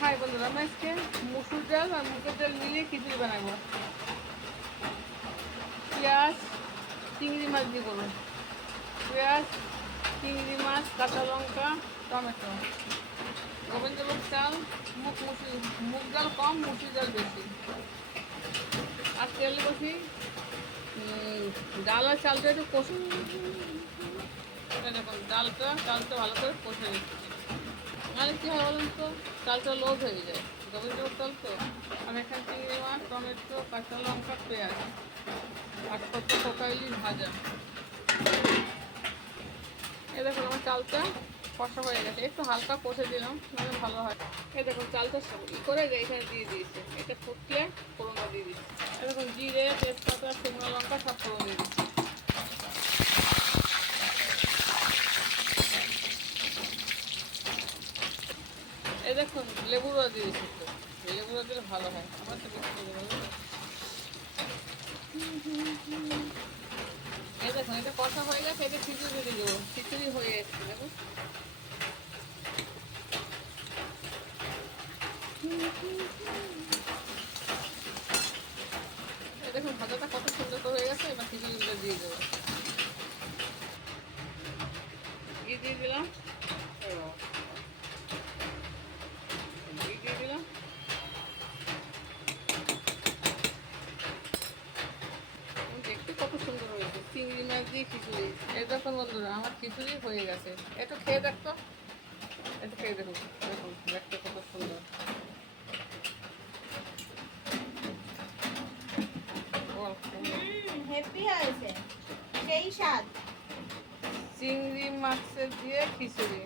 High বন্ধুরা আমরা আজকে মুসুর ডাল আর মুগের ডাল মিলিয়ে খিচুড়ি বানাবো। পেঁয়াজ, চিংড়ি মাছ দিয়ে করব। পেঁয়াজ, চিংড়ি মাছ, কাঁচা লঙ্কা, টমেটো। গোবিন্দভোগ চাল মুগ মুসুর, মুগ ডাল কম, মুসুর ডাল বেশি। আর তেল বসি ডাল আর চালটা একটু কষে। ডালটা, চালটা ভালো করে কষে নিচ্ছি। কী হয় বলুন তো? চালটা লোভ হয়ে যায়। গোবিন্দভোগ চাল তো? আর এখানে চিংড়ি মাছ টমেটো, কাঁচা লঙ্কা, পেঁয়াজ। আর কত কোকাইলি ভাজা। এই দেখুন আমার চালটা কষা হয়ে গেছে। একটু হালকা কষে দিলাম, নাহলে ভালো হয়। এই দেখুন, চালটা সব ই করে এখানে দিয়ে দিয়েছে। এটা ফুটলে ফোড়নটা দিয়ে দিচ্ছি। এই দেখুন, জিরে, তেজপাতা, শুকনো লঙ্কা সব ফোড়ন দিয়ে এই দেখুন লেবু রস দিচ্ছি লেবু রস দিলে ভালো হয়। আমার তো বেশি দেখুন, এটা কষা হয়ে গেছে, এটা খিচুড়ি দিয়ে দেবো। খিচুড়ি হয়ে এসছে, দেখুন। দেখুন, ভাজাটা কত সুন্দর হয়ে গেছে, এবার খিচুড়িগুলো দিয়ে দেবো। দিয়ে দিলাম ঘি দিয়ে দিলাম দেখতে কত সুন্দর হয়েছে চিংড়ি মাছ দিয়ে খিচুড়ি। এই দেখুন বন্ধুরা আমার খিচুড়ি হয়ে গেছে। একটু খেয়ে দেখতো একটু খেয়ে দেখুন দেখুন দেখতে কত সুন্দর। ওহ, হেপি হয়েছে। সেই স্বাদ। চিংড়ি মাছের দিয়ে খিচুড়ি।